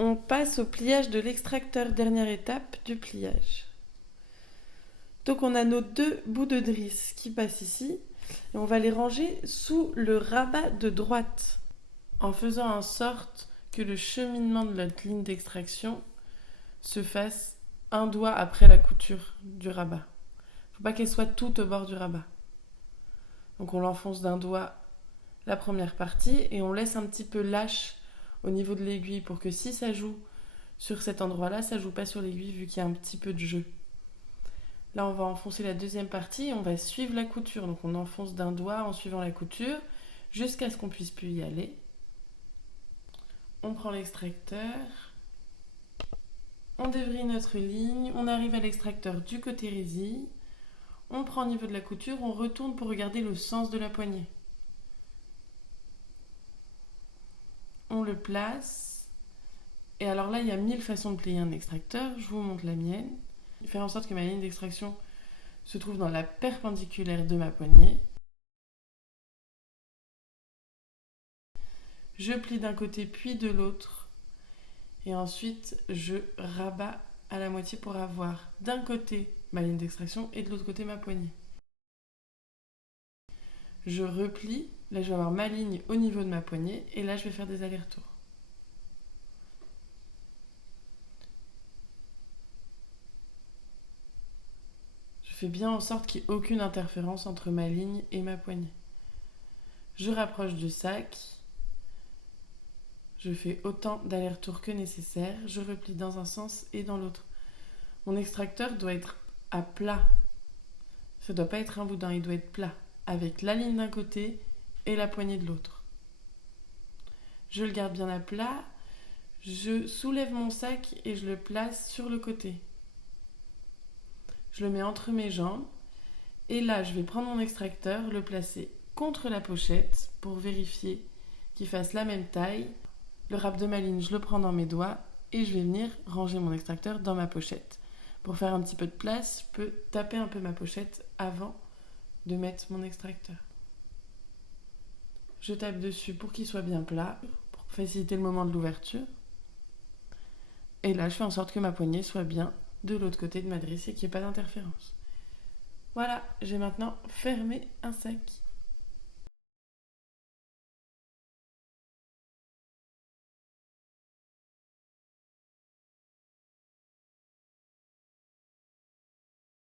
On passe au pliage de l'extracteur, dernière étape du pliage. Donc on a nos 2 bouts de drisse qui passent ici et on va les ranger sous le rabat de droite en faisant en sorte que le cheminement de notre ligne d'extraction se fasse un doigt après la couture du rabat. Il ne faut pas qu'elle soit toute au bord du rabat. Donc on l'enfonce d'un doigt la première partie et on laisse un petit peu lâche au niveau de l'aiguille pour que si ça joue sur cet endroit-là, ça joue pas sur l'aiguille vu qu'il y a un petit peu de jeu. Là, on va enfoncer la deuxième partie et on va suivre la couture. Donc on enfonce d'un doigt en suivant la couture jusqu'à ce qu'on puisse plus y aller. On prend l'extracteur, on dévrille notre ligne, on arrive à l'extracteur du côté résille, on prend au niveau de la couture, on retourne pour regarder le sens de la poignée. On le place. Et alors là, il y a 1000 façons de plier un extracteur. Je vous montre la mienne. Faire en sorte que ma ligne d'extraction se trouve dans la perpendiculaire de ma poignée. Je plie d'un côté puis de l'autre. Et ensuite, je rabats à la moitié pour avoir d'un côté ma ligne d'extraction et de l'autre côté ma poignée. Je replie. Là, je vais avoir ma ligne au niveau de ma poignée. Et là, je vais faire des allers-retours. Je fais bien en sorte qu'il n'y ait aucune interférence entre ma ligne et ma poignée. Je rapproche du sac. Je fais autant d'allers-retours que nécessaire. Je replie dans un sens et dans l'autre. Mon extracteur doit être à plat. Ça ne doit pas être un boudin, il doit être plat. Avec la ligne d'un côté et la poignée de l'autre. Je le garde bien à plat. Je soulève mon sac et je le place sur le côté. Je le mets entre mes jambes. Et là, je vais prendre mon extracteur, le placer contre la pochette pour vérifier qu'il fasse la même taille. Le rap de ma ligne, je le prends dans mes doigts et je vais venir ranger mon extracteur dans ma pochette. Pour faire un petit peu de place, je peux taper un peu ma pochette avant de mettre mon extracteur. Je tape dessus pour qu'il soit bien plat, pour faciliter le moment de l'ouverture. Et là, je fais en sorte que ma poignée soit bien de l'autre côté de ma drisse et qu'il n'y ait pas d'interférence. Voilà, j'ai maintenant fermé un sac.